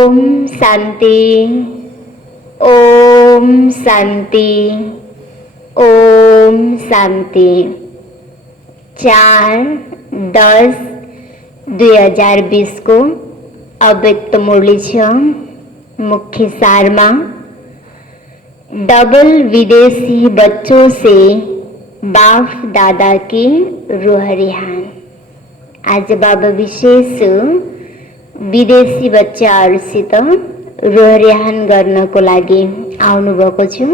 ओम शांति, ओम शांति, ओम शांति। 4/10/2020 को अव्यक्त मुरली मुख्य सार में डबल विदेशी बच्चों से बाप दादा की रूह रिहान। आज बाबा विशेष विदेशी बच्चाहरूसित रूह रिहान गर्नको लागि आउनुभएको छु।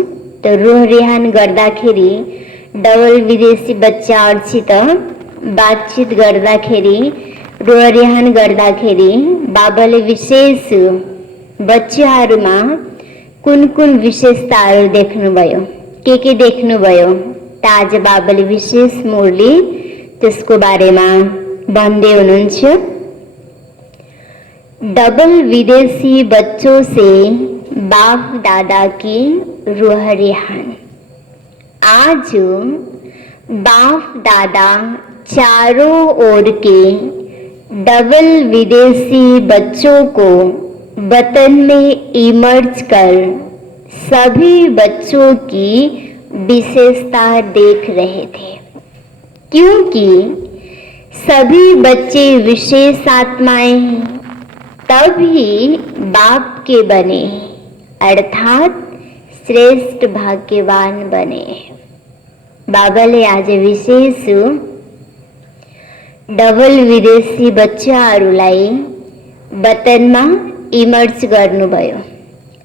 तो रूह रिहान गर्दाखेरि डबल विदेशी बच्चाहरूसित बातचीत गर्दाखेरि रूह रिहान गर्दाखेरि बाबाले विशेष बच्चाहरूमा कुन कुन विशेषताहरू देख्नुभयो, के देख्नुभयो, त आज बाबाले विशेष मुरली त्यसको बारेमा भन्दै हुनुहुन्छ। डबल विदेशी बच्चों से बाप दादा की रूह रिहान। आज बाप दादा चारों ओर के डबल विदेशी बच्चों को वतन में इमर्ज कर सभी बच्चों की विशेषता देख रहे थे, क्योंकि सभी बच्चे विशेष आत्माएं हैं, तभी बाप के बने, अर्थात श्रेष्ठ भाग्यवान बने। बाबाले आज विशेष डबल विदेशी बच्चाहरूलाई वतनमा इमर्ज गर्नुभयो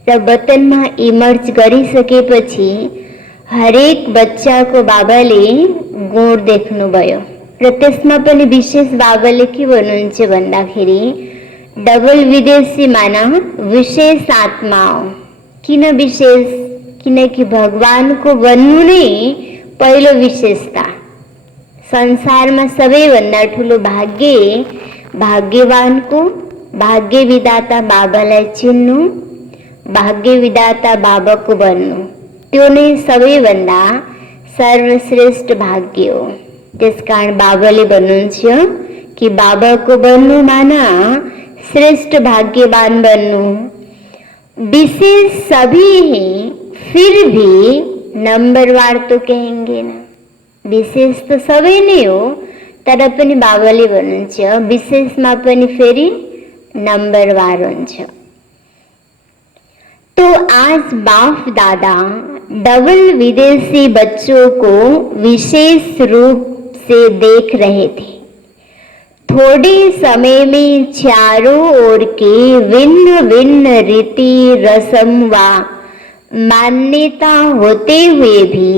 र वतनमा इमर्ज गरिसकेपछि हरेक बच्चाको बाबाले गुण देख्नुभयो र त्यसमा पनि विशेष बाबाले के भन्नुहुन्छ भन्दाखेरि डबल विदेशी माना विशेष आत्मा हो। किन विशेष? किनकि भगवानको बन्नु नै पहिलो विशेषता। संसारमा सबैभन्दा ठुलो भाग्य भाग्यवानको भाग्य विधाता बाबालाई चिन्नु, भाग्य विधाता बाबाको बन्नु, त्यो नै सबैभन्दा सर्वश्रेष्ठ भाग्य हो। त्यसकारण बाबाले भन्नुहुन्छ कि बाबाको बन्नु माना श्रेष्ठ भाग्यवान बन्नु। विशेष सभी हैं, फिर भी नंबरवार तो कहेंगे ना। विशेष तो सबै नै हो, तर पनि बाबाले भन्नुहुन्छ विशेषमा पनि फेरि नंबरवार हुन्छ। तो आज बाप दादा डबल विदेशी बच्चों को विशेष रूप से देख रहे थे। थोड़े समय में चारों ओर के भिन्न भिन्न रीति रस्म व मान्यता होते हुए भी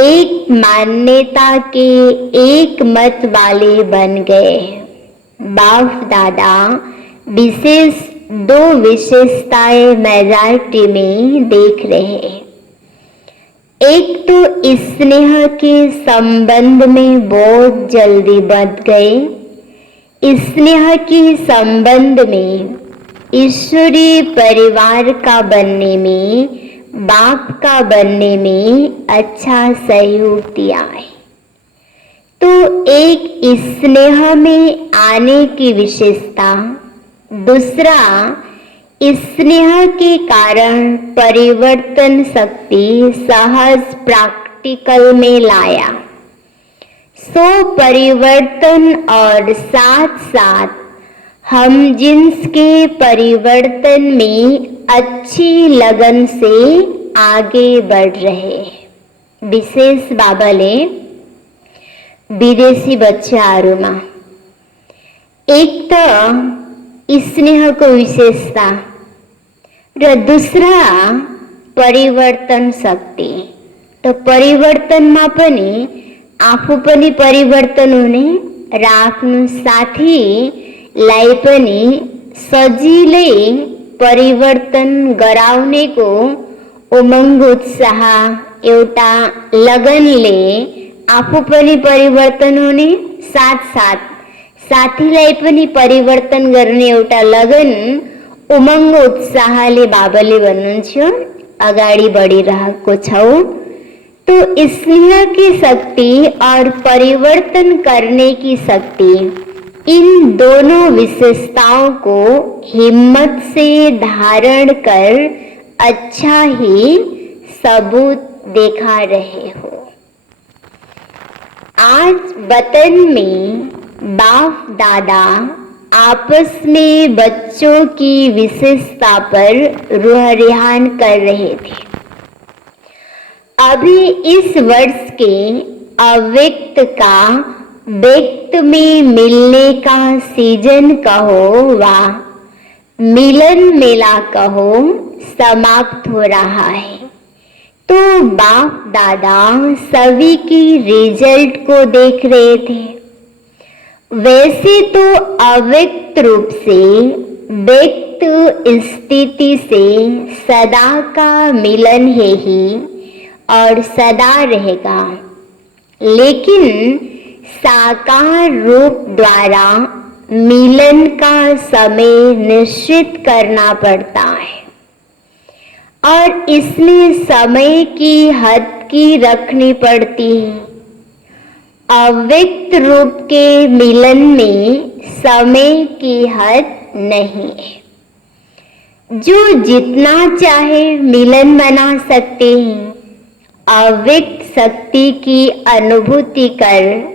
एक मान्यता के एक मत वाले बन गए। बाप दादा विशेष दो विशेषताएं मेजॉरिटी में देख रहे हैं। एक तो स्नेह के संबंध में बहुत जल्दी बंध गए। स्नेह के संबंध में ईश्वरीय परिवार का बनने में, बाप का बनने में अच्छा सहयोग दिया है। तो एक स्नेह में आने की विशेषता, दूसरा स्नेह के कारण परिवर्तन शक्ति सहज प्रैक्टिकल में लाया। सो परिवर्तन और साथ साथ हम जिन्स के परिवर्तन में अच्छी लगन से आगे बढ़ रहे। विशेष बाबाले विदेशी बच्चाहरूमा एक तो स्नेह को विशेषता र दूसरा परिवर्तन शक्ति। तो परिवर्तन में पनि आफू पनि परिवर्तन हुने र आफ्नो साथीलाई पनि सजिलै परिवर्तन गराउनेको उमंग उत्साह एउटा लगनले आफू पनि परिवर्तन हुने, साथ साथ साथीलाई पनि परिवर्तन गर्ने एउटा लगन उमंग उत्साहले बाबाले भन्नुहुन्छ अगाडि बढिरहेको छौ। तो स्नेह की शक्ति और परिवर्तन करने की शक्ति, इन दोनों विशेषताओं को हिम्मत से धारण कर अच्छा ही सबूत दिखा रहे हो। आज वतन में बाप दादा आपस में बच्चों की विशेषता पर रूह रिहान कर रहे थे। अभी इस वर्ष के अव्यक्त का व्यक्त में मिलने का सीजन कहो वा मिलन मेला कहो समाप्त हो रहा है। तो बाप दादा सभी की रिजल्ट को देख रहे थे। वैसे तो अव्यक्त रूप से व्यक्त स्थिति से सदा का मिलन है ही और सदा रहेगा, लेकिन साकार रूप द्वारा मिलन का समय निश्चित करना पड़ता है और इसमें समय की हद की रखनी पड़ती है। अव्यक्त रूप के मिलन में समय की हद नहीं है। जो जितना चाहे मिलन बना सकते हैं। अव्यक्त शक्ति की अनुभूति कर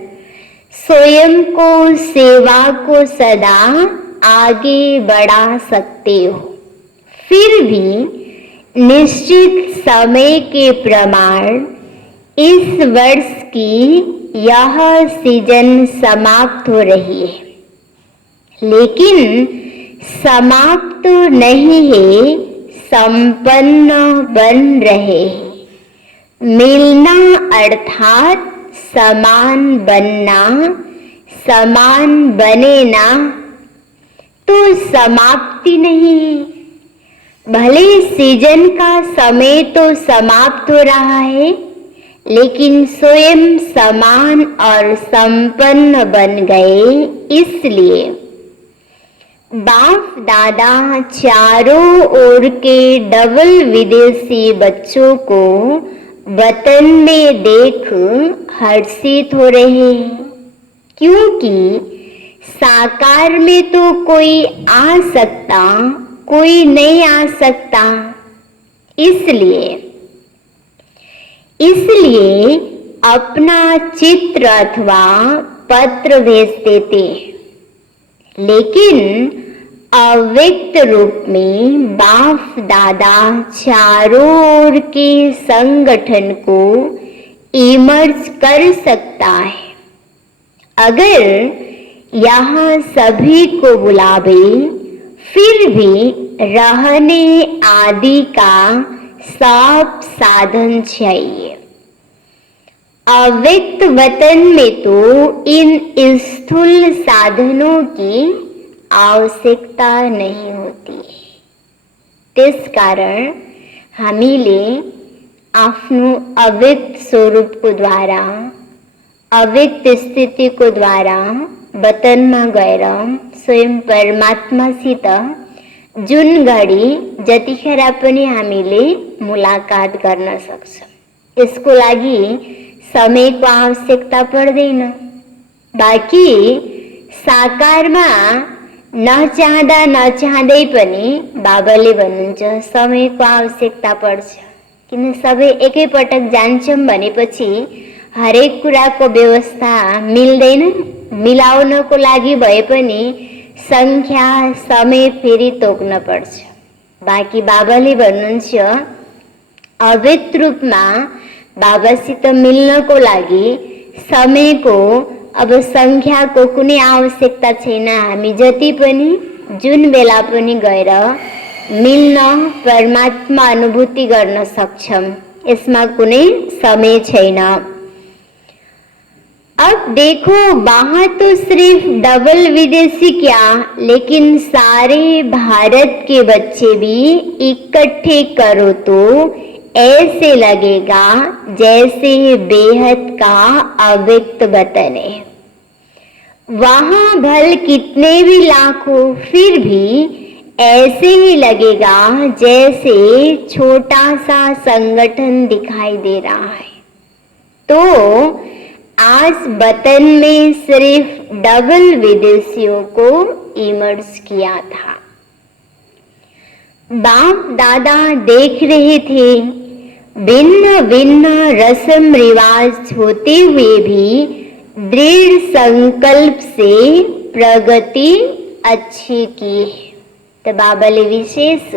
स्वयं को सेवा को सदा आगे बढ़ा सकते हो। फिर भी निश्चित समय के प्रमाण इस वर्ष की यह सीजन समाप्त हो रही है, लेकिन समाप्त नहीं है, संपन्न बन रहे हैं। मिलना अर्थात समान बनना, समान बने ना तो समाप्ति नहीं है। भले सीजन का समय तो समाप्त हो रहा है, लेकिन स्वयं समान और संपन्न बन गए। इसलिए बाप दादा चारों ओर के डबल विदेशी बच्चों को वतन में देख हर्षित हो रहे हैं, क्योंकि साकार में तो कोई आ सकता, कोई नहीं आ सकता। इसलिए अपना चित्र अथवा पत्र भेज देते, लेकिन अव्यक्त रूप में बाप दादा चारों ओर के संगठन को इमर्ज कर सकता है। अगर यहाँ सभी को बुलावे, फिर भी रहने आदि का सब साधन चाहिए। अव्यक्त वतन में तो इन स्थूल साधनों की आवश्यकता नहीं होती। तेस कारण हामीले आफ्नो अव्यक्त स्वरूप को द्वारा, अव्यक्त स्थिति को द्वारा वतनमा गएर स्वयं परमात्मासित जुन घडी जतिखेर पनि हामीले मुलाकात गर्न सक्छौं। यसको लागि समयको आवश्यकता पर्दैन। बाँकी साकारमा नचाहँदा नचाहँदै पनि बाबाले भन्नुहुन्छ समयको आवश्यकता पर्छ। किन सबै एकैपटक जान्छौं भनेपछि हरेक कुराको व्यवस्था मिल्दैन। मिलाउनको लागि भए पनि संख्या समय फेरि तोक्न पर्छ। बाँकी बाबाले भन्नुहुन्छ अव्यक्त रूपमा बाबासित मिल्नको लागि समयको अब संख्याको कुनै आवश्यकता छैन। हामी जति पनि जुन बेला पनि गएर मिल्न परमात्मा अनुभूति गर्न सक्छौं। यसमा कुनै समय छैन। अब देखो, वहां तो सिर्फ डबल विदेशी क्या, लेकिन सारे भारत के बच्चे भी इकट्ठे करो तो ऐसे लगेगा जैसे बेहद का अव्यक्त वतन है। वहां भल कितने भी लाख हो, फिर भी ऐसे ही लगेगा जैसे छोटा सा संगठन दिखाई दे रहा है। तो आज वतन में सिर्फ डबल विदेशियों को इमर्ज किया था। बाप दादा देख रहे थे, भिन्न भिन्न रस्म रिवाज होते हुए भी दृढ़ संकल्प से प्रगति अच्छी की। तो बाबाले विशेष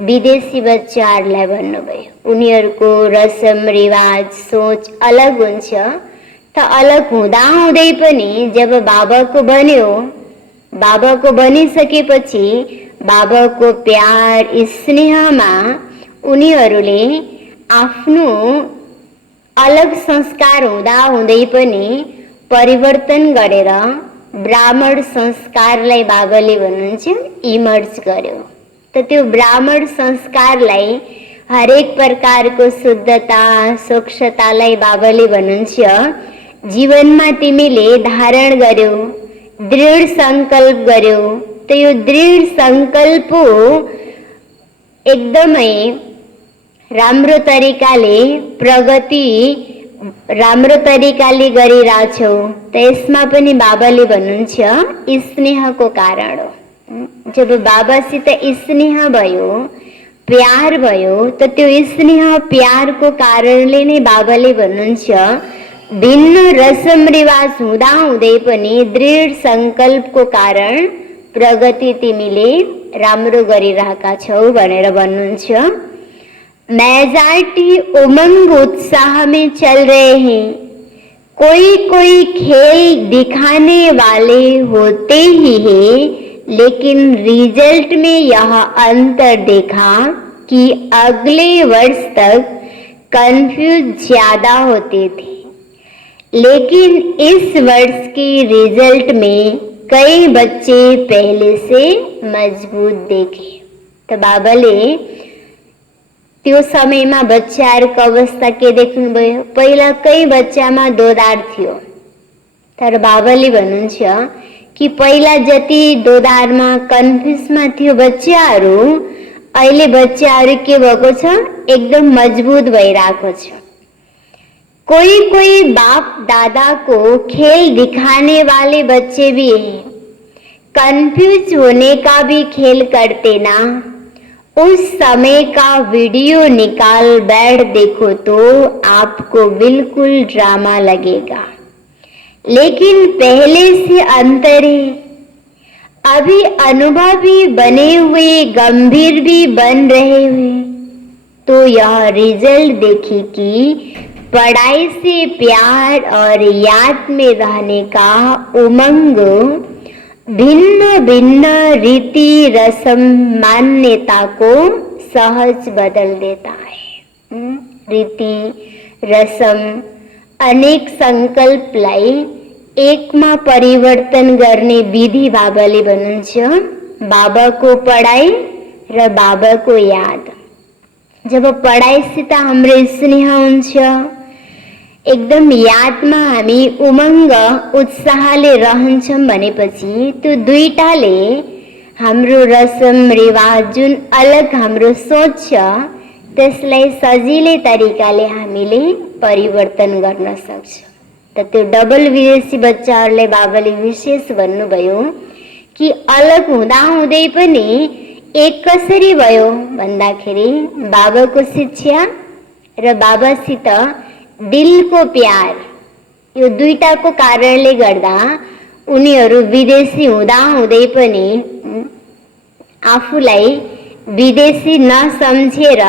विदेशी बच्चाहरूलाई भन्नुभयो, उनीहरूको रस्म रिवाज सोच अलग हुन्छ। त अलग हुँदा हुँदै पनि जब बाबाको बन्यो, बाबाको बनिसकेपछि बाबाको प्यार स्नेहमा उनीहरूले आफ्नो अलग संस्कार हुँदा हुँदै पनि परिवर्तन गरेर ब्राह्मण संस्कारलाई बाबाले भन्नुहुन्छ इमर्ज गर्यो। त त्यो ब्राह्मण संस्कारलाई हरेक प्रकारको शुद्धता स्वच्छतालाई बाबाले भन्नुहुन्छ जीवनमा तिमीले धारण गर्यो, दृढ संकल्प गर्यो। त यो दृढ संकल्प एकदमै राम्रो तरिकाले प्रगति राम्रो तरिकाले गरिरहेछौ। त यसमा पनि बाबाले भन्नुहुन्छ स्नेहको कारण हो। जब बाबासित स्नेह भयो, प्यार भयो, त त्यो स्नेह प्यारको कारणले नै बाबाले भन्नुहुन्छ भिन्न रस्म रिवाज हुँदा हुँदै पनि दृढ संकल्पको कारण प्रगति तिमीले राम्रो गरिरहेका छौ भनेर भन्नुहुन्छ। मेजॉरिटी उमंग उत्साह में चल रहे हैं, कोई कोई खेल दिखाने वाले होते ही हैं, लेकिन रिजल्ट में यह अंतर देखा कि अगले वर्ष तक कंफ्यूज ज्यादा होते थे, लेकिन इस वर्ष के रिजल्ट में कई बच्चे पहले से मजबूत देखे। तो बाबाले त्यो समयमा बच्चाहरूको अवस्था के देख्नुभयो, पहिला कई बच्चामा दोधार थियो, तर बाबाले भन्नुहुन्छ कि पहिला जति दोधारमा कन्फ्युजमा थियो बच्चाहरू, अहिले बच्चाहरू के भएको छ, एकदम मजबूत भइरहेको छ। कोई कोई बाप दादा को खेल दिखाने वाले बच्चे भी हैं, कंफ्यूज होने का भी खेल करते ना, उस समय का वीडियो निकाल बैठ देखो तो आपको बिल्कुल ड्रामा लगेगा, लेकिन पहले से अंतर है। अभी अनुभवी बने हुए गंभीर भी बन रहे हुए, तो यह रिजल्ट देखिए कि पढ़ाई से प्यार और याद में रहने का उमंग भिन्न भिन्न रीति रस्म मान्यता को सहज बदल देता है। रीति रस्म अनेक संकल्पलाई एकमा परिवर्तन गर्ने विधि बाबाले भन्नुहुन्छ बाबाको पढाइ र बाबाको याद। जब पढाइसित हाम्रो स्नेह हुन्छ, एकदम यादमा हामी उमङ्ग उत्साहले रहन्छौँ भनेपछि त्यो दुईटाले हाम्रो रस्म रिवाज जुन अलग हाम्रो सोच छ त्यसलाई सजिलै तरिकाले हामीले परिवर्तन गर्न सक्छौँ। त त्यो डबल विदेशी बच्चाहरूले बाबाले विशेष भन्नुभयो कि अलग हुँदा हुँदै पनि एक कसरी भयो भन्दाखेरि बाबाको शिक्षा र बाबासित दिलको प्यार, यो दुईटाको कारणले गर्दा उनीहरू विदेशी हुँदा हुँदै पनि आफूलाई विदेशी नसम्झेर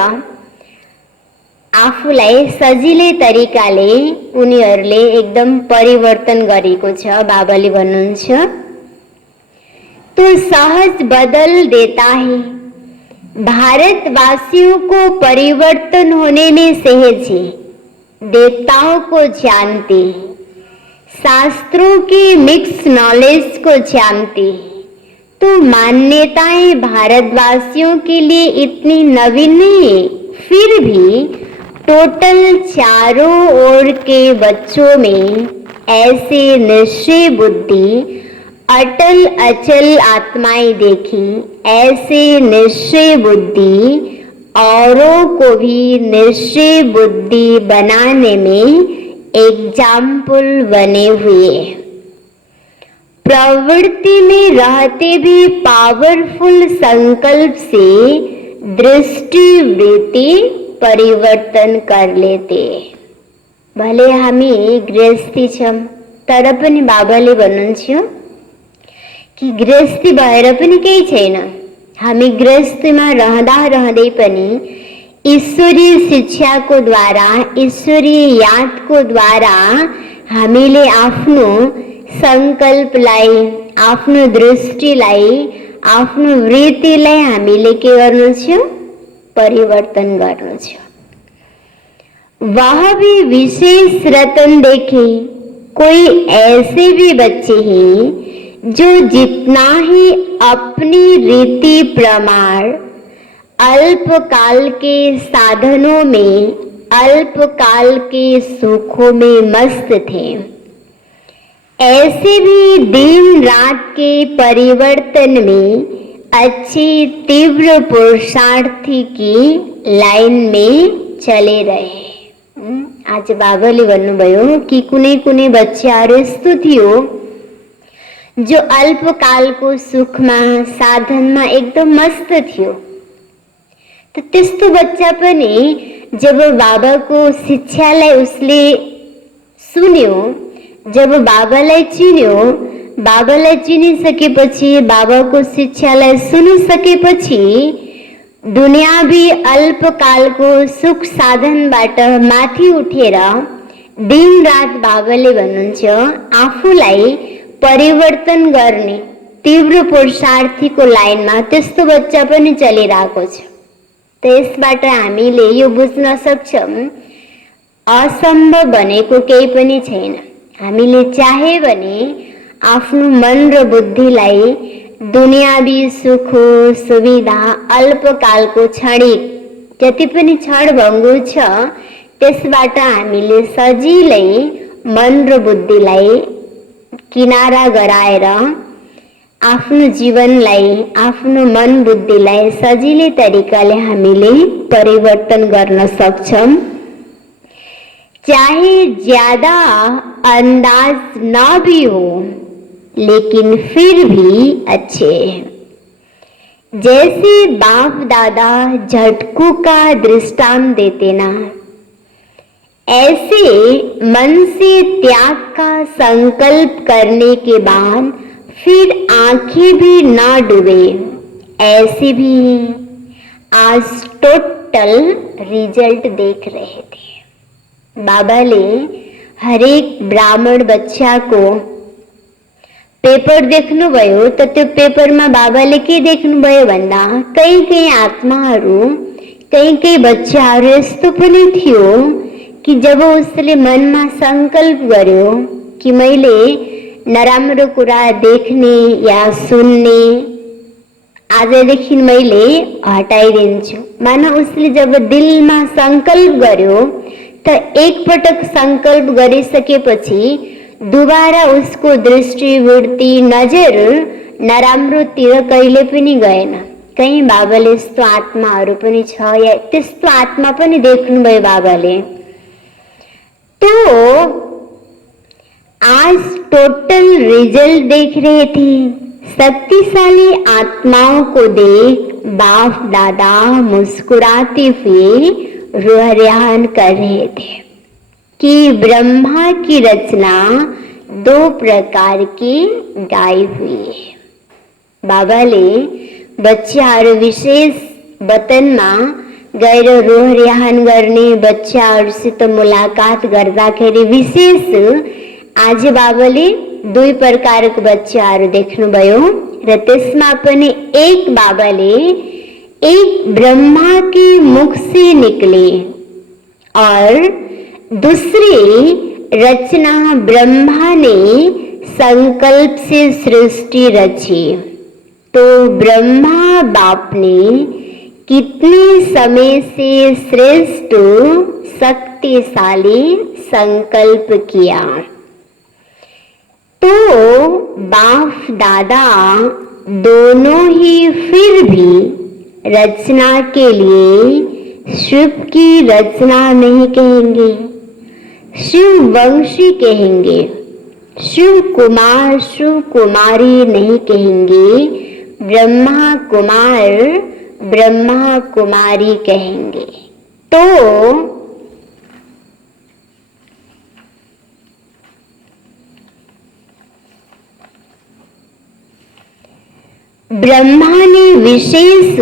आफूलाई सजिलै तरिकाले उनीहरूले एकदम परिवर्तन गरेको छ। बाबाले भन्नुहुन्छ तो सहज बदल देता है, भारतवासियों को परिवर्तन होने में सहज है, देवताओं को जानते हैं, शास्त्रों के मिक्स नॉलेज को जानते हैं, तो मान्यताएं भारतवासियों के लिए इतनी नवीन नहीं है, फिर भी टोटल चारों ओर के बच्चों में ऐसे निश्चय बुद्धि अटल अचल आत्माएं देखी, ऐसे निश्चय बुद्धि औरों को भी निश्चय बुद्धि बनाने में एग्जाम्पल बने हुए, प्रवृत्ति में रहते भी पावरफुल संकल्प से दृष्टि वृत्ति परिवर्तन कर लेते। भले हामी गृहस्थी छौं तर पनि बाबाले भन्नुहुन्छ कि गृहस्थी भएर पनि केही छैन, हामी गृहस्थीमा रहँदा रहँदै पनि ईश्वरीय शिक्षाको द्वारा, ईश्वरीय यादको द्वारा हामीले आफ्नो संकल्पलाई, आफ्नो दृष्टिलाई, आफ्नो वृत्तिलाई हामीले के गर्नु छ, परिवर्तन गर्नु छ। वह भी विशेष रतन देखे, कोई ऐसे भी बच्चे हैं जो जितना ही अपनी रीति प्रमाण अल्पकाल के साधनों में, अल्पकाल के सुखों में मस्त थे, ऐसे भी दिन रात के परिवर्तन में अच्छे तीव्र पुरुषार्थी की लाइन में चले रहे। आज बाबाले भन्नुभयो कि कुनै कुनै बच्चाहरू यस्तो थियो जो अल्पकालको सुखमा, साधनमा एकदम मस्त थियो। त त्यस्तो बच्चा पनि जब बाबाको शिक्षालाई उसले सुन्यो, जब बाबालाई चिन्यो, बाबालाई चिनिसकेपछि, बाबाको शिक्षालाई सुनिसकेपछि दुनियावी अल्पकालको सुख साधनबाट माथि उठेर दिन रात बाबाले भन्नुहुन्छ आफूलाई परिवर्तन गर्ने तीव्र पुरुषार्थीको लाइनमा त्यस्तो बच्चा पनि चलिरहेको छ। त्यसबाट हामीले यो बुझ्न सक्छौं असम्भव भनेको केही पनि छैन। हामीले चाहे भने आफ्नो मन र बुद्धिलाई दुनियावी सुख, सुविधा, अल्पकालको क्षणिक जति पनि क्षणभङ्गु छ त्यसबाट हामीले सजिलै मन र बुद्धिलाई किनारा गराएर आफ्नो जीवनलाई, आफ्नो मन बुद्धिलाई सजिलै तरिकाले हामीले परिवर्तन गर्न सक्छौं। चाहे ज्यादा अंदाज ना भी हो लेकिन फिर भी अच्छे हैं। जैसे बाप दादा झटकों का दृष्टांत देते ना, ऐसे मन से त्याग का संकल्प करने के बाद फिर आंखें भी ना डूबे, ऐसे भी आज टोटल रिजल्ट देख रहे थे। बाबाले हरेक ब्राह्मण बच्चा को पेपर देख्नुभयो त त्यो पेपरमा बाबाले के देख्नुभयो भन्दा कई आत्माहरू, कई बच्चाहरू यस्तो पनि थियो कि जब उसले मनमा संकल्प गर्यो कि मैले नराम्रो कुरा देख्ने या सुन्ने आजदेखि मैले हटाइदिन्छु, मानव उसले जब दिलमा संकल्प गर्यो त एक पटक संकल्प गरिसकेपछि दुबारा उसको दृष्टि, वृत्ति, नजर नराम्रोतिर कहिले पनि गएन। कहीं बाबाले यस्तो आत्माहरू पनि छ या त्यस्तो आत्मा पनि देख्नुभयो बाबाले। तो आज टोटल रिजल्ट देख रहे थे। शक्तिशाली आत्माओं को देख बाप दादा मुस्कुराते हुए रोहरियान कर रहे थे कि ब्रह्मा की रचना 2 प्रकार की गाई हुई है। बाबाले बच्चाहरू विशेष वतनमा गएर रोहरियान गर्ने, बच्चाहरूसित मुलाकात गर्दाखेरि विशेष आज बाबाले 2 प्रकारको बच्चाहरू देख्नुभयो र त्यसमा पनि एक बाबाले एक ब्रह्मा के मुख से निकले और दूसरी रचना ब्रह्मा ने संकल्प से सृष्टि रची। तो ब्रह्मा बाप ने कितने समय से श्रेष्ठ शक्तिशाली संकल्प किया। तो बाप दादा दोनों ही फिर भी रचना के लिए शिव की रचना नहीं कहेंगे, शिव वंशी कहेंगे, शिव कुमार शिव कुमारी नहीं कहेंगे, ब्रह्मा कुमार ब्रह्मा कुमारी कहेंगे। तो ब्रह्मा ने विशेष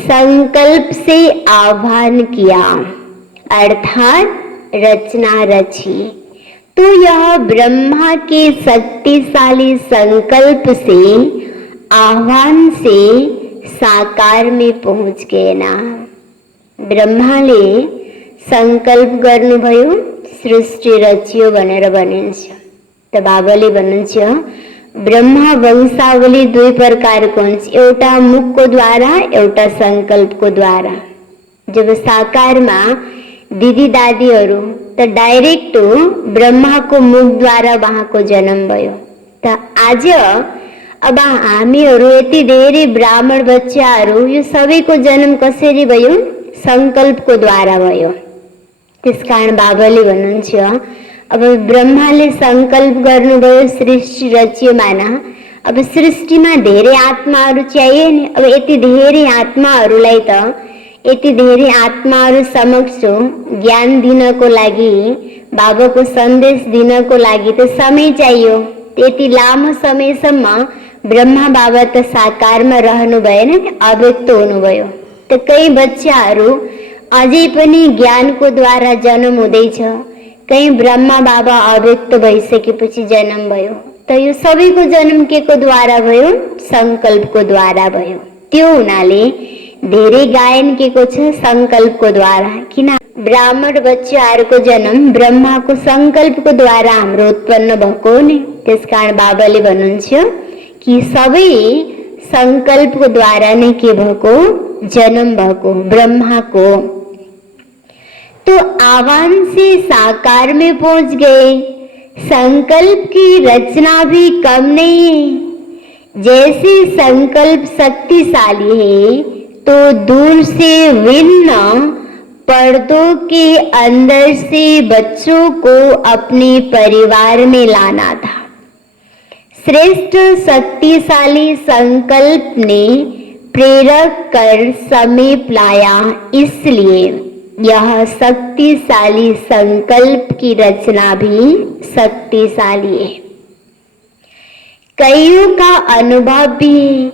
संकल्प से आह्वान किया, अर्थात रचना रची। तो यह ब्रह्मा के शक्तिशाली संकल्प से आह्वान से साकार में पहुंच गए ना। ब्रह्माले संकल्प गर्नुभयो, सृष्टि रच्यो भनेर भनिन्छ। त बाबाले भन्नुहुन्छ ब्रह्मा वंशावली दुई प्रकारको हुन्छ, एउटा मुखको द्वारा एउटा संकल्पको द्वारा। जब साकारमा दिदी दादीहरू त डाइरेक्ट ब्रह्माको मुखद्वारा उहाँको जन्म भयो। त आज अब हामीहरू यति धेरै ब्राह्मण बच्चाहरू, यो सबैको जन्म कसरी भयो? संकल्पको द्वारा भयो। त्यसकारण बाबाले भन्नुहुन्छ अब ब्रह्माले संकल्प गर्नुभयो, सृष्टि रच्यो माना। अब सृष्टिमा धेरै आत्माहरू चाहिए नि। अब यति धेरै आत्माहरूलाई त यति धेरै आत्माहरू समक्ष ज्ञान दिनको लागि, बाबाको सन्देश दिनको लागि त समय चाहियो। यति लामो समयसम्म ब्रह्मा बाबा त साकारमा रहनु भएन नि, अव्यक्त हुनुभयो। त कई बच्चाहरू अझै पनि ज्ञानको द्वारा जन्म हुँदैछ, कहीं ब्रह्मा बाबा अव्यक्त भइसकेपछि जन्म भयो। त यो सबैको जन्म के को द्वारा भयो? संकल्पको द्वारा भयो। त्यो हुनाले धेरै गायन के को छ? संकल्पको द्वारा। किन ब्राह्मण बच्चाहरूको जन्म ब्रह्माको संकल्पको द्वारा हाम्रो उत्पन्न भएको नि। त्यसकारण बाबाले भन्नुहुन्छ कि सबै संकल्पको द्वारा नै के भएको? जन्म भएको ब्रह्माको। तो आह्वान से साकार में पहुंच गए। संकल्प की रचना भी कम नहीं है। जैसे संकल्प शक्तिशाली है तो दूर से भिन्न पर्दों के अंदर से बच्चों को अपने परिवार में लाना था। श्रेष्ठ शक्तिशाली संकल्प ने प्रेरक कर समीप लाया, इसलिए यह शक्तिशाली संकल्प की रचना भी शक्तिशाली है। कईयों का अनुभव भी है,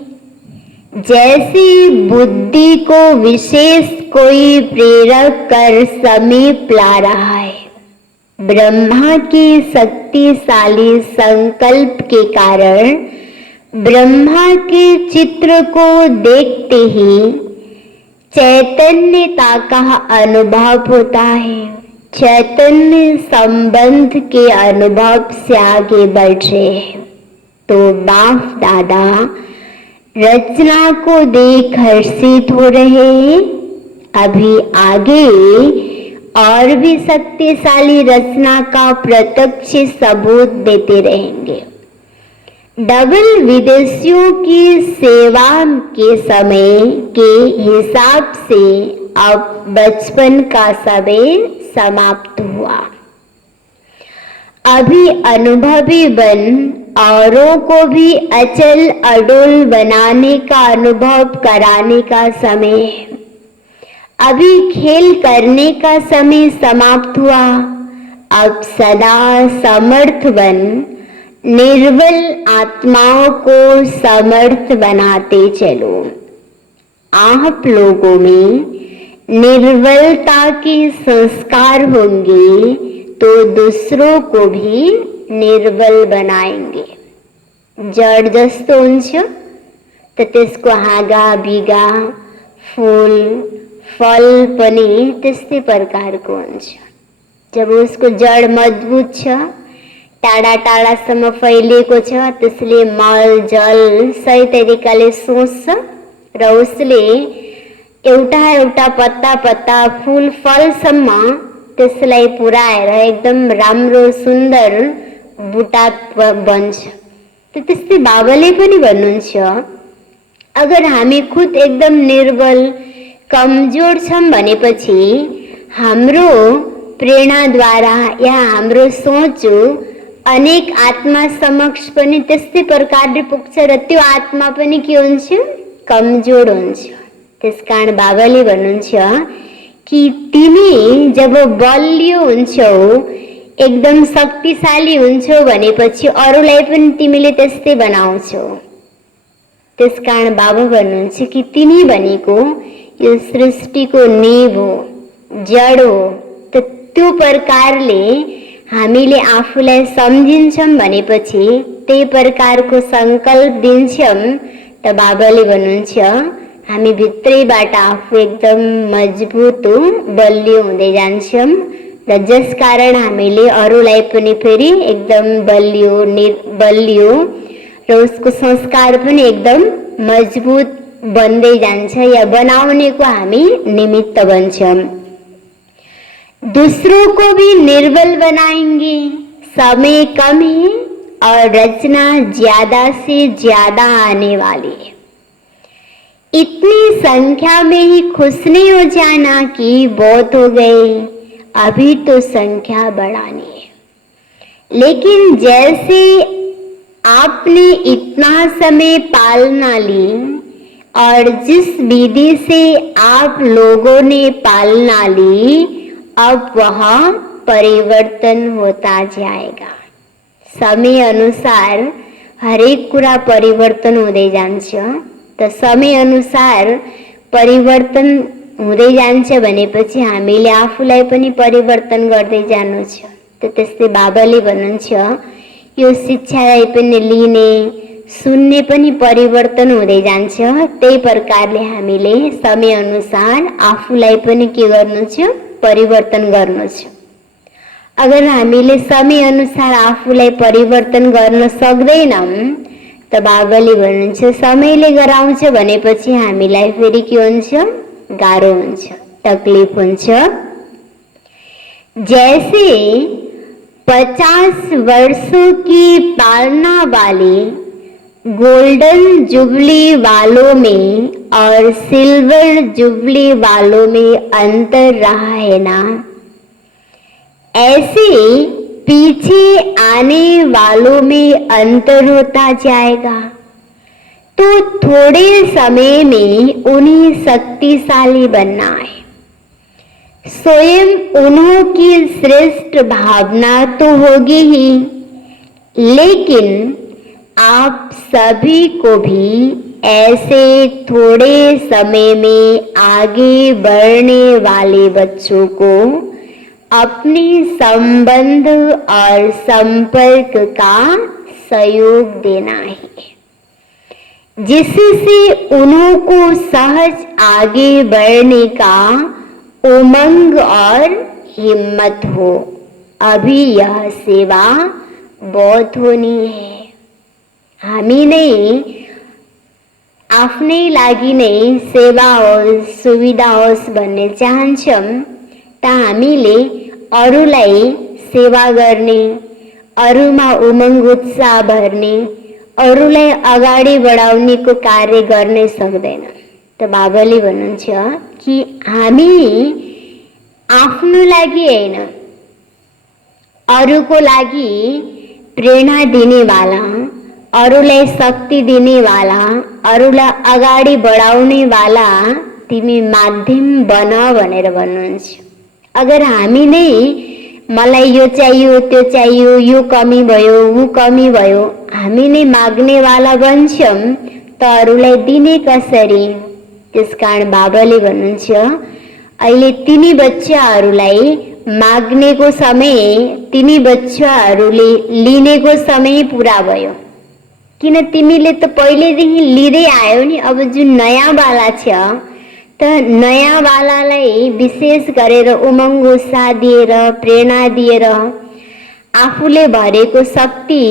जैसे बुद्धि को विशेष कोई प्रेरक कर समीप ला रहा है। ब्रह्मा के शक्तिशाली संकल्प के कारण ब्रह्मा के चित्र को देखते ही चैतन्यता का अनुभव होता है। चैतन्य संबंध के अनुभव से आगे बढ़ रहे हैं। तो बाप दादा रचना को देख हर्षित हो रहे हैं। अभी आगे और भी शक्तिशाली रचना का प्रत्यक्ष सबूत देते रहेंगे। डबल विदेशियों की सेवा के समय के हिसाब से अब बचपन का समय समाप्त हुआ। अभी अनुभवी बन औरों को भी अचल अडोल बनाने का अनुभव कराने का समय है। अभी खेल करने का समय समाप्त हुआ। अब सदा समर्थ बन निर्बल आत्माओं को समर्थ बनाते चलो। आप लोगों में निर्बलता के संस्कार होंगे तो दूसरों को भी निर्बल बनाएंगे। जड जस्तो हुन्छ त त्यसको हाँगा बिगा फूल फल पनि त्यस्तै प्रकारको हुन्छ। जब उसको जड मजबुत छ, टाढा टाढासम्म फैलिएको छ, त्यसले मल जल सही तरिकाले सोच्छ र उसले एउटा एउटा पत्ता पत्ता फूल फलसम्म त्यसलाई पुर्याएर एकदम राम्रो सुन्दर बुटा बन्छ। त्यस्तै बाबाले पनि भन्नुहुन्छ, अगर हामी खुद एकदम निर्बल कमजोर छौं भनेपछि हाम्रो प्रेरणा द्वारा या हाम्रो सोच अनेक आत्मा समक्ष पनि त्यस्तै प्रकारले पुग्छ र त्यो आत्मा पनि के हुन्छ, कमजोर हुन्छ। त्यसकारण बाबाले भन्नुहुन्छ कि तिमी जब बलियो हुन्छौ, एकदम शक्तिशाली हुन्छौ भनेपछि अरूलाई पनि तिमीले त्यस्तै बनाउँछौ। त्यसकारण बाबा भन्नुहुन्छ कि तिमी भनेको यो सृष्टिको नीव हो, जड हो। त त्यो प्रकारले हामीले आफूलाई सम्झिन्छौँ भनेपछि त्यही प्रकारको सङ्कल्प दिन्छौँ त बाबाले भन्नुहुन्छ हामी भित्रैबाट आफू एकदम मजबुत बलियो हुँदै जान्छौँ र जस कारण हामीले अरूलाई पनि फेरि एकदम बलियो र उसको संस्कार पनि एकदम मजबुत बन्दै जान्छ या बनाउनेको हामी निमित्त बन्छौँ। दूसरों को भी निर्बल बनाएंगे, समय कम है और रचना ज्यादा से ज्यादा आने वाली है। इतनी संख्या में ही खुश नहीं हो जाना कि बहुत हो गए, अभी तो संख्या बढ़ानी है। लेकिन जैसे आपने इतना समय पालना ली और जिस विधि से आप लोगों ने पालना ली, अब वह परिवर्तन होता जाएगा। समय अनुसार हरेक कुरा परिवर्तन हुँदै जान्छ। त समय अनुसार परिवर्तन हुँदै जान्छ भनेपछि हामीले आफूलाई पनि परिवर्तन गर्दै जानु छ। त त्यस्तै बाबाले भन्नुहुन्छ यो शिक्षालाई पनि लिने सुन्ने पनि परिवर्तन हुँदै जान्छ। त्यही प्रकारले हामीले समय अनुसार आफूलाई पनि के गर्नु छ, परिवर्तन गर्नु छ। अगर हामीले समय अनुसार आफूलाई परिवर्तन गर्न सक्दैनौँ त बाबाले भन्नुहुन्छ समयले गराउँछ भनेपछि हामीलाई फेरि के हुन्छ, गाह्रो हुन्छ, तकलिफ हुन्छ। जैसे 50 वर्षों की पालना वाले गोल्डन जुबली वालों में और सिल्वर जुबली वालों में अंतर रहा है ना, ऐसे पीछे आने वालों में अंतर होता जाएगा। तो थोड़े समय में उन्हें शक्तिशाली बनना है। स्वयं उन्हों की श्रेष्ठ भावना तो होगी ही, लेकिन आप सभी को भी ऐसे थोड़े समय में आगे बढ़ने वाले बच्चों को अपने संबंध और संपर्क का सहयोग देना है, जिससे उन्हों को सहज आगे बढ़ने का उमंग और हिम्मत हो। अभी यह सेवा बहुत होनी है। हामी नै आफ्नै लागि नै सेवा होस्, सुविधा होस् भन्ने चाहन्छौँ त हामीले अरूलाई सेवा गर्ने, अरूमा उमङ्ग उत्साह भर्ने, अरूलाई अगाडि बढाउनेको कार्य गर्नै सक्दैन। त बाबाले भन्नुहुन्छ कि हामी आफ्नो लागि हैन, अरूको लागि प्रेरणा दिनेवाला, अरूलाई शक्ति दिनेवाला, अरूलाई अगाडि बढाउनेवाला तिमी माध्यम बन भनेर भन्नुहुन्छ। अगर हामी नै मलाई यो चाहियो, त्यो चाहियो, यो कमी भयो, ऊ कमी भयो, हामी नै माग्नेवाला बन्छौँ त अरूलाई दिने कसरी? त्यसकारण बाबाले भन्नुहुन्छ अहिले तिनी बच्चाहरूलाई माग्नेको समय, तिनी बच्चाहरूले लिनेको समय पुरा भयो। किन तिमीले त पहिलेदेखि लिँदै आयो नि। अब जुन नयाँ वाला छ त नयाँ वालालाई विशेष गरेर उमङ्ग उत्साह दिएर, प्रेरणा दिएर, आफूले भरेको शक्ति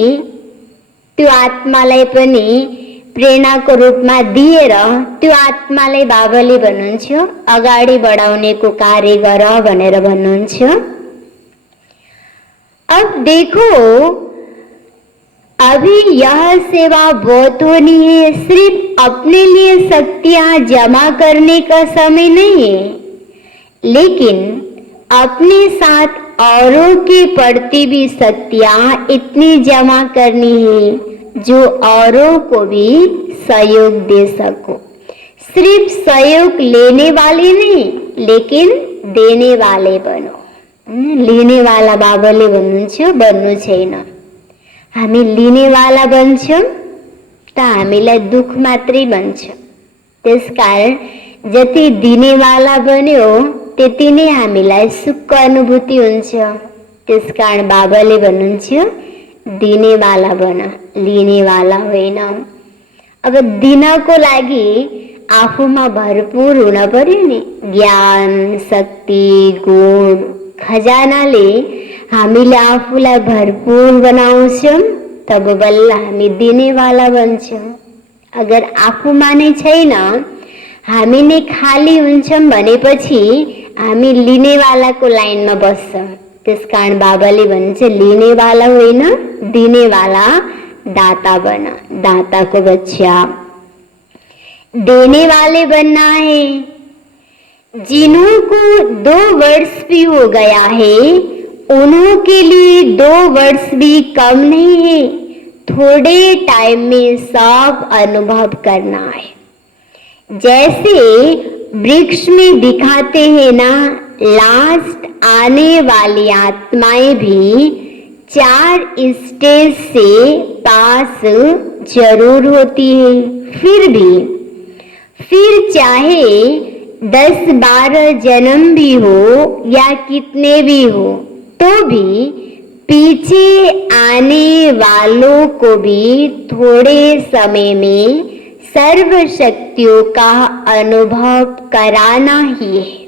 त्यो आत्मालाई पनि प्रेरणाको रूपमा दिएर त्यो आत्मालाई बाबाले भन्नुहुन्छ अगाडि बढाउनेको कार्य गर भनेर भन्नुहुन्छ। अब देखो, अभी यह सेवा बहुत होनी है। सिर्फ अपने लिए शक्तियां जमा करने का समय नहीं है, लेकिन अपने साथ औरों के प्रति भी शक्तियां इतनी जमा करनी है जो औरों को भी सहयोग दे सको। सिर्फ सहयोग लेने वाले नहीं, लेकिन देने वाले बनो। लिने वाला बाबाले बन्नु छैन। हामी लिने वाला बन्छौँ त हामीलाई दुख मात्रै बन्छ। त्यसकारण जति दिने वाला बन्यो त्यति नै हामीलाई सुखको अनुभूति हुन्छ। त्यसकारण बाबाले भन्नुहुन्छ दिने वाला बन, लिने वाला होइन। अब दिनको लागि आफूमा भरपूर हुन पर्यो नि, ज्ञान, शक्ति, गुण, खजानाले हामीले आफूलाई भरपूर बनाउँछौँ, तब बल्ल हामी दिने वाला बन्छौँ। अगर आफूमा नै छैन, हामी नै खाली हुन्छौँ भनेपछि हामी लिने वालाको लाइनमा बस्छौँ। त्यसकारण बाबाले भन्छ लिने वाला होइन, दिने वाला दाता बन, दाता को बच्चा। देने वाले बनना है। जिन्हों को 2 वर्ष भी हो गया है, उन्हों के लिए 2 वर्ष भी कम नहीं है। थोड़े टाइम में सब अनुभव करना है। जैसे वृक्ष में दिखाते हैं ना, लास्ट आने वाली आत्माएं भी 4 स्टेज से पास जरूर होती है। फिर चाहे 10-12 जन्म भी हो या कितने भी हो, तो भी पीछे आने वालों को भी थोड़े समय में सर्व शक्तियों का अनुभव कराना ही है।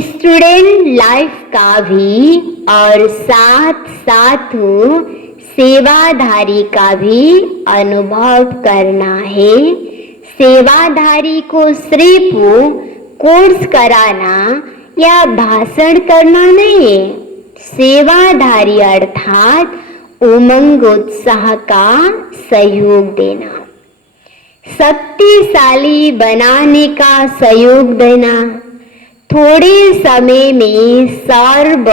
स्टूडेंट लाइफ का भी और साथ साथ सेवाधारी का भी अनुभव करना है। सेवाधारी को सिर्फ कोर्स कराना या भाषण करना नहीं है। सेवाधारी अर्थात उमंग उत्साह का सहयोग देना, शक्तिशाली बनाने का सहयोग देना, थोड़े समय में सर्व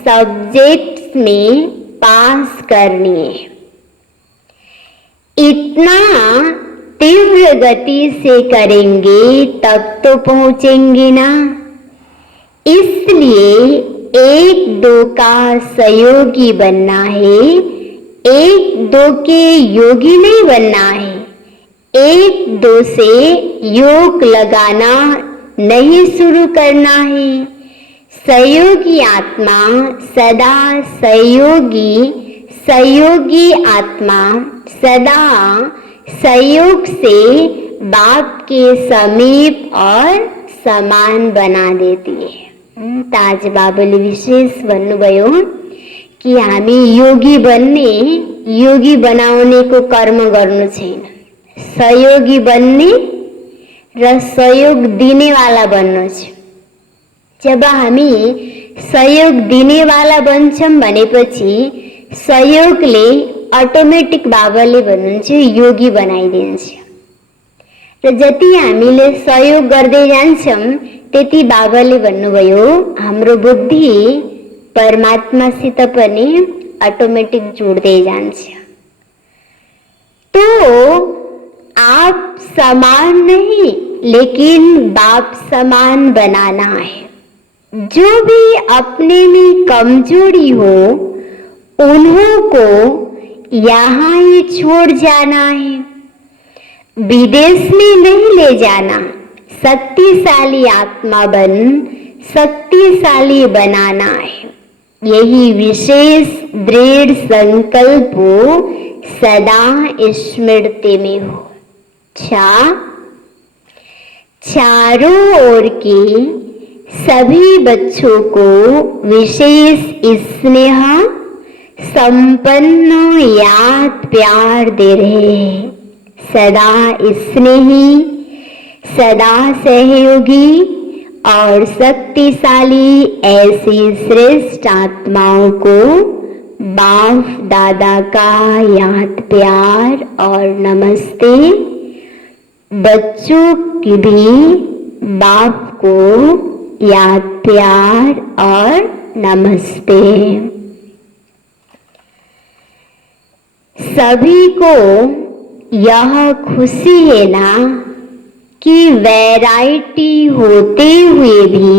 सब्जेक्ट्स में पास करनी है। इतना तीव्र गति से करेंगे तब तो पहुंचेंगे ना। इसलिए 1-2 का सहयोगी बनना है, 1-2 के योगी नहीं बनना है। 1-2 से योग लगाना नहीं शुरू करना है। सहयोगी आत्मा सदा सहयोगी आत्मा सदा सहयोग से बाप के समीप और समान बना देती है। ताज बाबाले विशेष भन्नुभयो कि हामी योगी बन्ने, योगी बनाउनेको कर्म गर्नु छैन, सहयोगी बन्ने र सहयोग दिनेवाला बन्नु छ। जब हामी सहयोग दिनेवाला बन्छौँ भनेपछि सहयोगले अटोमेटिक बाबाले भन्नुहुन्छ योगी बनाइदिन्छ। र जति हामीले सहयोग गर्दै जान्छौँ त्यति बाबाले भन्नुभयो हाम्रो बुद्धि परमात्मासित पनि ऑटोमेटिक जुड्दै जान्छ। तो आप समान नहीं, लेकिन बाप समान बनाना है। जो भी अपने में कमजोरी हो उन्हों को यहाँ ही छोड़ जाना है, विदेश में नहीं ले जाना। शक्तिशाली आत्मा बन शक्तिशाली बनाना है। यही विशेष दृढ़ संकल्प सदा स्मृति में हो। चारों ओर के सभी बच्चों को विशेष स्नेह संपन्न याद प्यार दे रहे हैं। सदा स्नेही, सदा सहयोगी और शक्तिशाली ऐसी श्रेष्ठ आत्माओं को बाप दादा का याद प्यार और नमस्ते। बच्चों की भी बाप को याद प्यार और नमस्ते। सभी को यह खुशी है ना कि वैरायटी होते हुए भी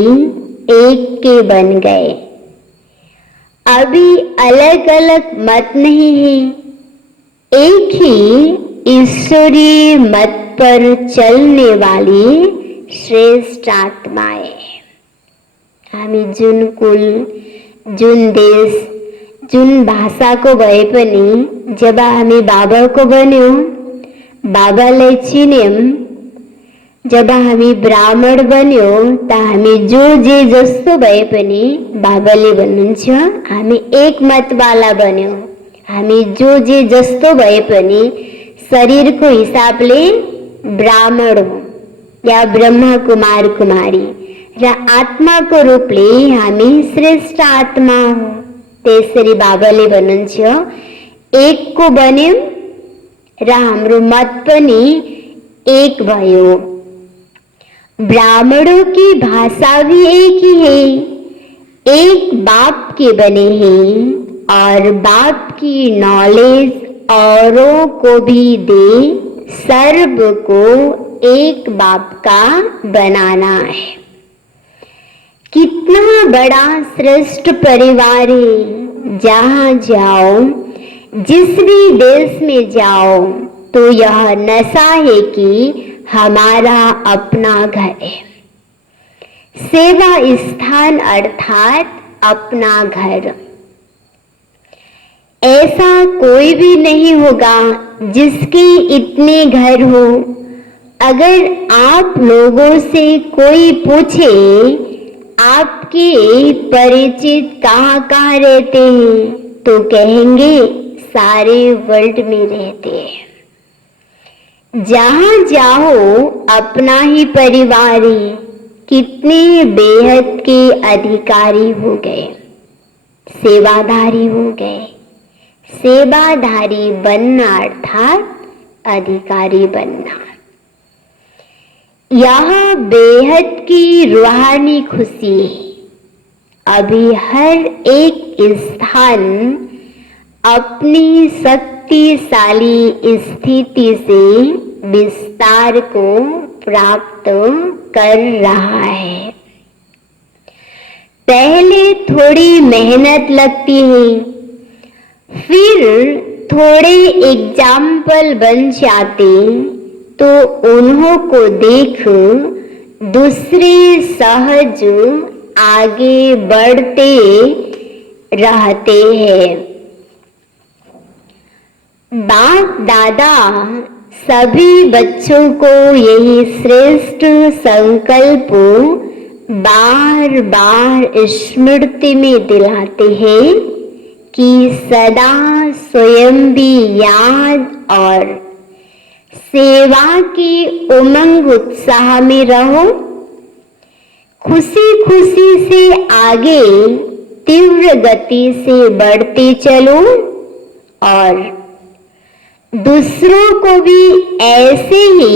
एक के बन गए। अभी अलग अलग मत नहीं है, एक ही ईश्वरीय मत पर चलने वाली श्रेष्ठ आत्माएं। हामी जुन कुल, जुन देश, जुन भाषा को भए पनि जब हामी बाबा को बन्यो, बाबालाई चिन्यौं, जब हामी ब्राह्मण बन्यो त हामी जो जे जस्तो भए पनि बाबाले भन्नुहुन्छ हामी एक मतवाला बन्यो। हामी जो जे जस्तो भए पनि शरीरको हिसाबले ब्राह्मण हो या ब्रह्मा कुमार कुमारी र आत्माको रूपले हामी श्रेष्ठ आत्मा हो। त्यसरी बाबाले भन्नुहुन्छ एक को बन्यौं र हाम्रो मत पनि एक भयो। ब्राह्मणों की भाषा भी एक ही है, एक बाप के बने हैं और बाप की नॉलेज औरों को भी दे, सर्व को एक बाप का बनाना है। कितना बड़ा श्रेष्ठ परिवार है। जहाँ जाओ, जिस भी देश में जाओ तो यह नशा है कि हमारा अपना घर है। सेवा स्थान अर्थात अपना घर। ऐसा कोई भी नहीं होगा जिसके इतने घर हो। अगर आप लोगों से कोई पूछे आपके परिचित कहाँ कहाँ रहते हैं तो कहेंगे सारे वर्ल्ड में रहते हैं। जहाँ जाओ अपना ही परिवार है। कितने बेहद के अधिकारी हो गए, सेवाधारी हो गए। सेवाधारी बनना अर्थात अधिकारी बनना, यह बेहद की रूहानी खुशी है। अभी हर एक स्थान अपनी शक्तिशाली स्थिति से विस्तार को प्राप्त कर रहा है। पहले थोड़ी मेहनत लगती है, फिर थोड़े एग्जाम्पल बन जाते तो उन्हों को देख दूसरे सहज आगे बढ़ते रहते हैं। बाप दादा सभी बच्चों को यही श्रेष्ठ संकल्प बार बार स्मृति में दिलाते हैं कि सदा स्वयं भी याद और सेवा की उमंग उत्साह में रहो। खुशी खुशी से आगे तीव्र गति से बढ़ते चलो और दूसरों को भी ऐसे ही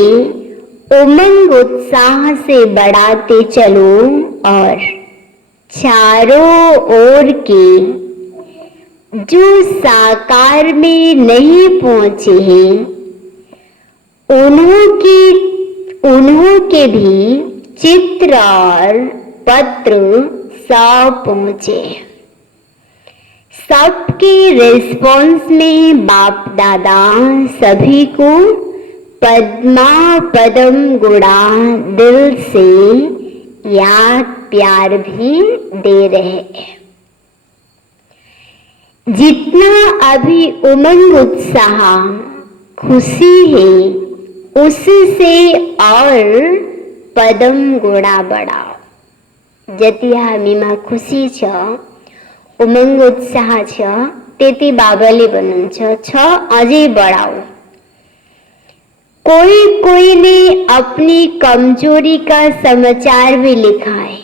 उमंग उत्साह से बढ़ाते चलो और चारों ओर के जो साकार में नहीं पहुंचे हैं उन्हों के भी चित्र और पत्र सब पहुंचे। सबके रिस्पॉन्स में बाप दादा सभी को पद्मा पदम गुणा दिल से याद प्यार भी दे रहे हैं। जितना अभी उमंग उत्साह खुशी है उससे और पदम गुणा बढ़ाओ। जति हामीमा खुशी छ, उमंग उत्साह छ, त्यति बाबाले भन्नुहुन्छ अझै बढाओ। कोई ने अपनी कमजोरी का समाचार भी लिखा है।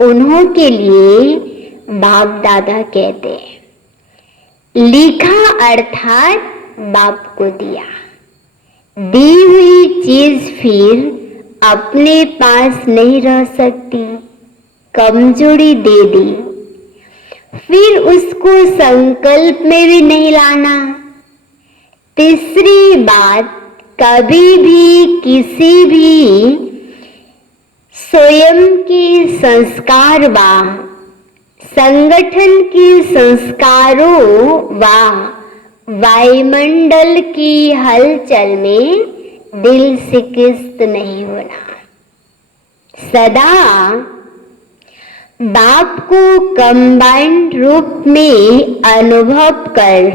उन्हों के लिए बाप दादा कहते हैं, लिखा अर्थात बाप को दिया। दी हुई चीज फिर अपने पास नहीं रह सकती। कमजोरी दे दी, फिर उसको संकल्प में भी नहीं लाना। तीसरी बात, कभी भी किसी भी स्वयं की संस्कार व संगठन की संस्कारों व वायुमंडल की हलचल में दिल शिकस्त नहीं होना। सदा बाप को कंबाइंड रूप में अनुभव कर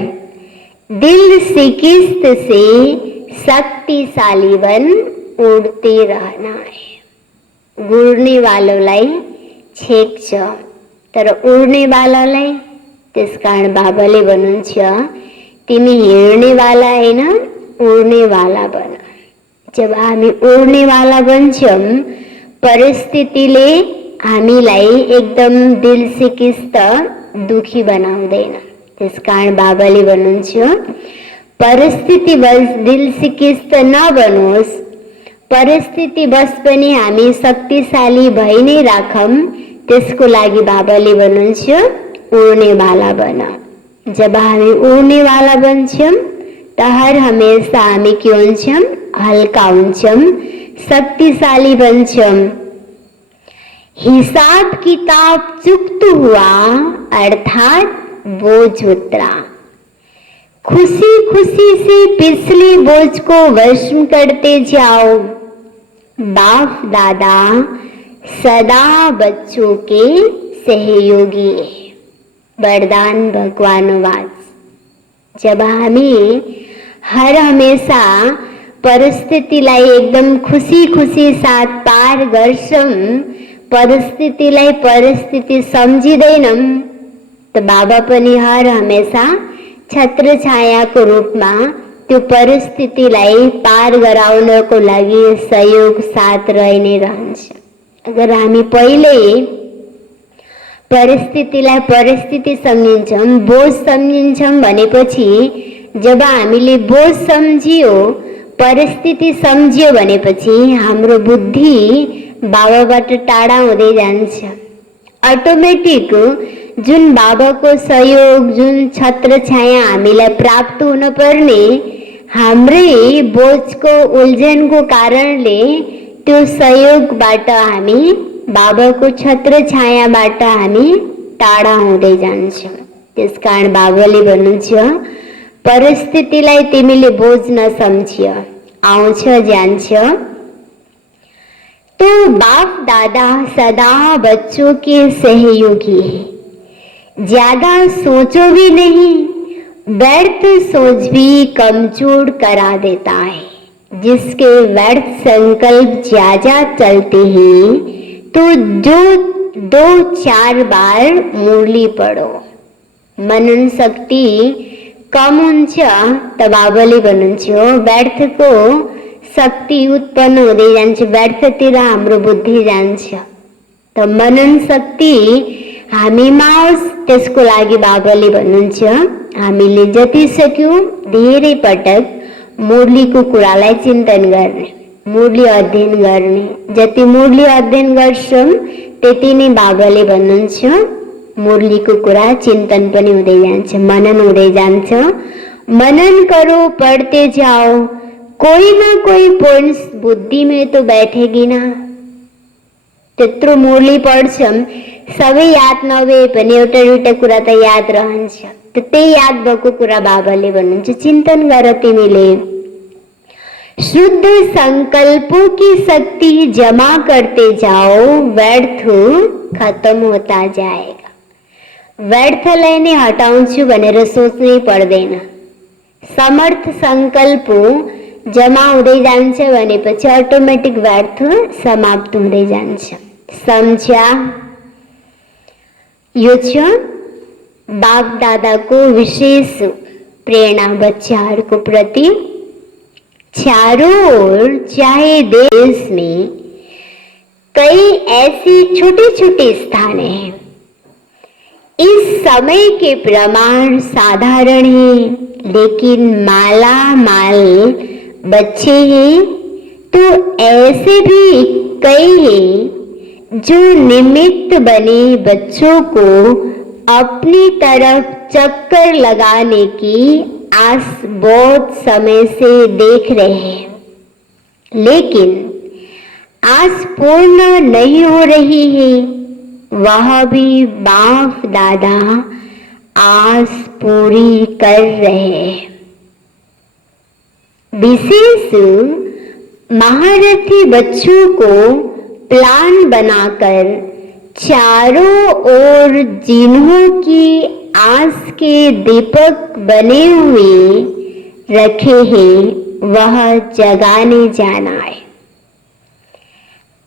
दिल शिकस्त से शक्तिशाली बन उड़ते रहना है। गुड़ने वालोलाई छेक छ तर उड्ने वालालाई, त्यस कारण बाबाले भन्नुहुन्छ तिमी हिँड्ने वाला हैन, उड्ने वाला बन। जब हामी उड्ने वाला बन्छौं, परिस्थितिले हामीलाई एकदम दिल सिकिस्त दुखी बनाउँदैन। त्यसकारण बाबाले भन्नुहुन्छ परिस्थिति बस दिल सिकिस्त नबनोस्, परिस्थिति बस पनि हामी शक्तिशाली भइ नै राखौं। त्यसको लागि बाबाले भन्नुहुन्छ उड्ने वाला बन। जब हामी उड्ने वाला बन्छौं त हर हमेशा हामी के हुन्छौं? हल्का हुन्छौं, शक्तिशाली बन्छौं। हिसाब किताब चुकता हुआ अर्थात बोझ उतरा। खुशी खुशी से पिछले बोझ को वश करते जाओ। बाप दादा सदा बच्चों के सहयोगी है। वरदान भगवानवाद। जब हामी हर हमेशा परिस्थितिलाई एकदम खुशी खुशी साथ पार गर्छौं, परिस्थितिलाई परिस्थिति सम्झिदैनौं, त बाबा पनि हर हमेशा छत्र छायाको रूपमा त्यो परिस्थितिलाई पार गराउनको लागि सहयोग साथ रहि नै रहन्छ। अगर हामी पहिले परिस्थितिलाई परिस्थिति सम्झिन्छौं, बोझ सम्झिन्छौं भनेपछि जब हामीले बोझ सम्झियो, परिस्थिति सम्झियो भनेपछि हाम्रो बुद्धि बाबाबाट टाढा हुँदै जान्छ। अटोमेटिक जुन बाबाको सहयोग, जुन छत्र छाया हामीलाई प्राप्त हुन पर्ने, हाम्रै बोझको उल्झनको कारणले त्यो सहयोगबाट हामी, बाबाको छत्र छायाबाट हामी टाढा हुँदै जान्छौं। त्यसकारण बाबाले भन्नुहुन्छ परिस्थितिलाई तिमीले बोझ नसम्झियो, आउँछ जान्छ। तो बाप दादा सदा बच्चों के सहयोगी है। ज्यादा सोचो भी नहीं, व्यर्थ सोच भी कमजोर करा देता है। जिसके व्यर्थ संकल्प ज्यादा चलते हैं तो जो 2-4 बार मुरली पढो। मनन शक्ति कम हुन्छ त बाबाले भन्नुहुन्छ व्यर्थको शक्ति उत्पन्न हुँदै जान्छ, व्यर्थतिर हाम्रो बुद्धि जान्छ। त मनन शक्ति हामीमा आओस्, त्यसको लागि बाबाले भन्नुहुन्छ हामीले जति सक्यौं धेरै पटक मुरलीको कुरालाई चिन्तन गर्ने, मुरली अध्ययन गर्ने। जति मुरली अध्ययन गर्छौं त्यति नै बाबाले भन्नुहुन्छ मुरलीको कुरा चिन्तन पनि हुँदै जान्छ, मनन हुँदै जान्छ। मनन करो, पढ़ते जाओ, कोई ना कोई पॉइंट्स बुद्धि में तो बैठेगी ना। त्यत्रो मुरली पढ्छौं, सबै याद नभए पनि एउटा दुईटा कुरा त याद रहन्छ। त्यही याद भएको कुरा बाबाले भन्नुहुन्छ चिन्तन गर तिमीले। शुद्ध संकल्पों की शक्ति जमा करते जाओ, व्यर्थ खत्म होता जाएगा। व्यर्थलाई नै हटाउँछु भनेर सोच्नै पर्दैन। समर्थ संकल्प जमा हुँदै जान्छ भनेपछि अटोमेटिक व्यर्थ समाप्त हुँदै जान्छ। सम्झ्या? यो छ बाप दादाको विशेष प्रेरणा बच्चाहरूको प्रति। चारों ओर चाहे देश में कई ऐसी छोटे छोटे स्थान हैं, इस समय के प्रमाण साधारण हैं, लेकिन माला माल बच्चे हैं तो ऐसे भी कई हैं जो निमित्त बने बच्चों को अपनी तरफ चक्कर लगाने की आस बहुत समय से देख रहे हैं, लेकिन आस पूर्ण नहीं हो रही है। वह भी बाप दादा आस पूरी कर रहे हैं। विशेष महारथी बच्चों को प्लान बनाकर चारों ओर जिन्हों की आस के दीपक बने हुए रखे हैं, वह जगाने जाना है।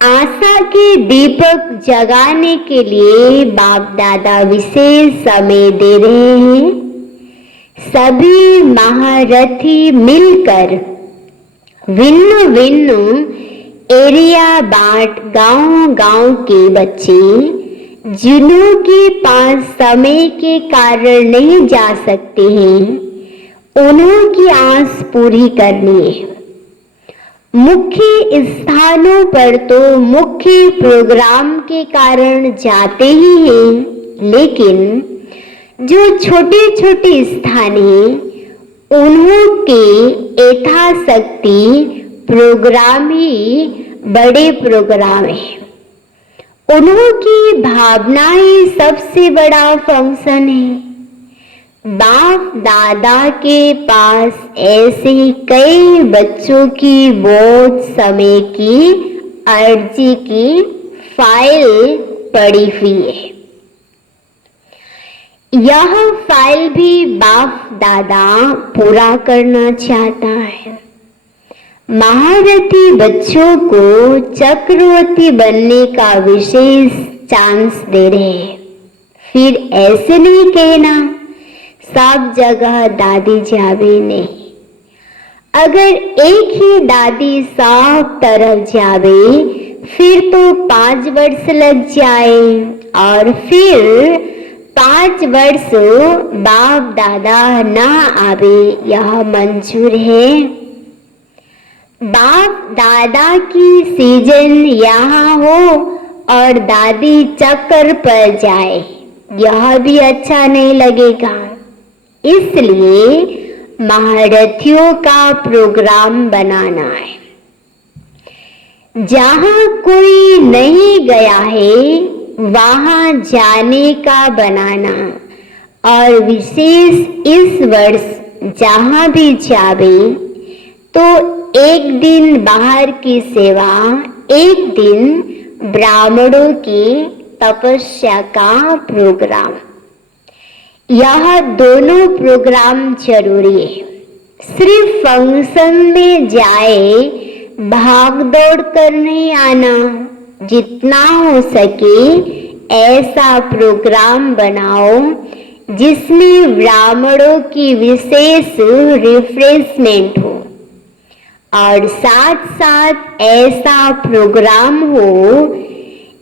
आशा के दीपक जगाने के लिए बाप दादा विशेष समय दे रहे हैं। सभी महारथी मिलकर भिन्न भिन्न एरिया बांट गांव के बच्चे जिन्हों के पास समय के कारण नहीं जा सकते हैं, उन्हों की आस पूरी करनी है। मुख्य स्थानों पर तो मुख्य प्रोग्राम के कारण जाते ही हैं, लेकिन जो छोटे छोटे स्थान हैं उन्हों के यथाशक्ति प्रोग्राम ही बड़े प्रोग्राम है। उन्हों की भावना ही सबसे बड़ा फंक्शन है। बाप दादा के पास ऐसे कई बच्चों की बहुत समय की अर्जी की फाइल पड़ी हुई है। यह फाइल भी बाप दादा पूरा करना चाहता है। महारथी बच्चों को चक्रवर्ती बनने का विशेष चांस दे रहे हैं। फिर ऐसे नहीं कहना सब जगह दादी जावे नहीं। अगर एक ही दादी सब तरफ जावे फिर तो 5 वर्ष लग जाए और फिर 5 वर्ष बाप दादा ना आवे, यह मंजूर है। बाप दादा की सीजन यहाँ हो और दादी चक्कर पर जाए, यह भी अच्छा नहीं लगेगा। इसलिए महारथियों का प्रोग्राम बनाना है। जहाँ कोई नहीं गया है वहाँ जाने का बनाना, और विशेष इस वर्ष जहाँ भी जावे तो एक दिन बाहर की सेवा, एक दिन ब्राह्मणों की तपस्या का प्रोग्राम। यह दोनों प्रोग्राम जरूरी है। सिर्फ फंक्शन में जाए भाग दौड़ कर नहीं आना। जितना हो सके ऐसा प्रोग्राम बनाओ जिसमें ब्राह्मणों की विशेष रिफ्रेशमेंट हो, और साथ साथ ऐसा प्रोग्राम हो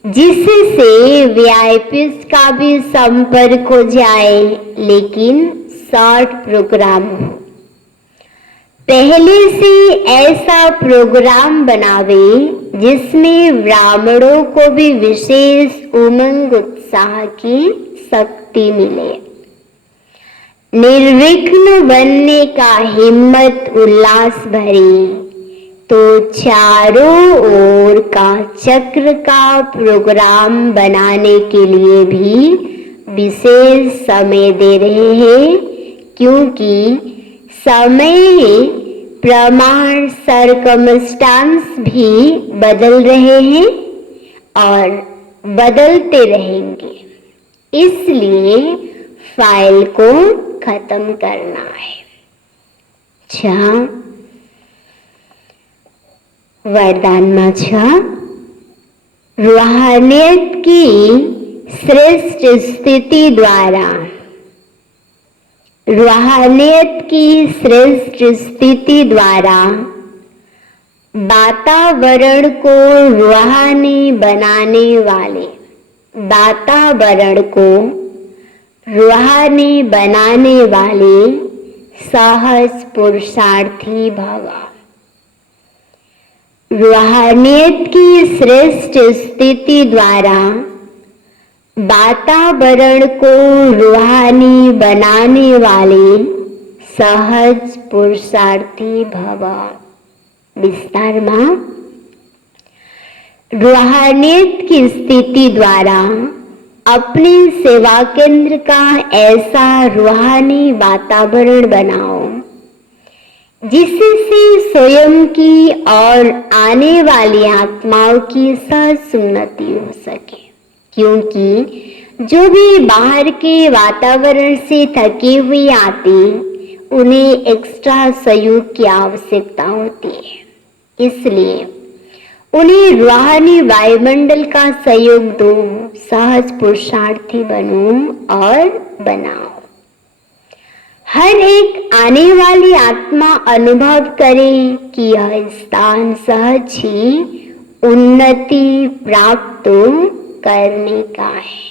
जिससे वीआईपीज़ का भी संपर्क हो जाए, लेकिन शॉर्ट प्रोग्राम हो। पहले से ऐसा प्रोग्राम बनावे जिसमें ब्राह्मणों को भी विशेष उमंग उत्साह की शक्ति मिले। निर्विघ्न बनने का हिम्मत उल्लास भरे तो चारों ओर का चक्र का प्रोग्राम बनाने के लिए भी विशेष समय दे रहे हैं, क्योंकि समय प्रमाण सरकमस्टांस भी बदल रहे हैं और बदलते रहेंगे। इसलिए फाइल को खत्म करना है। वरदान में रूहानियत की श्रेष्ठ स्थिति द्वारा, रूहानियत की श्रेष्ठ स्थिति द्वारा वातावरण को रूहानी बनाने वाले, वातावरण को रूहानी बनाने वाले सहज पुरुषार्थी भव। रूहानियत की श्रेष्ठ स्थिति द्वारा वातावरण को रूहानी बनाने वाले सहज पुरुषार्थी भव। विस्तार में, रूहानियत की स्थिति द्वारा अपने सेवा केंद्र का ऐसा रूहानी वातावरण बनाओ जिससे स्वयं की और आने वाली आत्माओं की सहज उन्नति हो सके। क्योंकि जो भी बाहर के वातावरण से थके हुए आते, उन्हें एक्स्ट्रा सहयोग की आवश्यकता होती है। इसलिए उन्हें रूहानी वायुमंडल का सहयोग दो, सहज पुरुषार्थी बनो और बनाओ। हर एक आने वाली आत्मा अनुभव करे कि यह स्थान सहज ही उन्नति प्राप्त करने का है।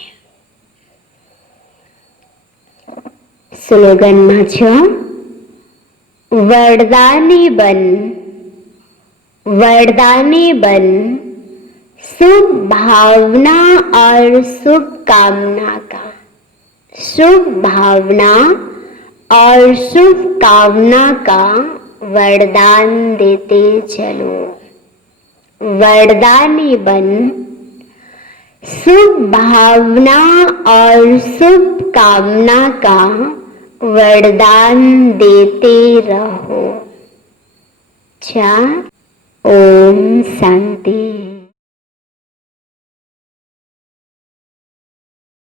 स्लोगन में छो, वरदानी बन, वरदानी बन, शुभ भावना और शुभ कामना का, शुभ भावना और शुभ कामना का वरदान देते चलो। वरदानी बन, शुभ भावना और शुभ कामना का वरदान देते रहो। ओम शांति।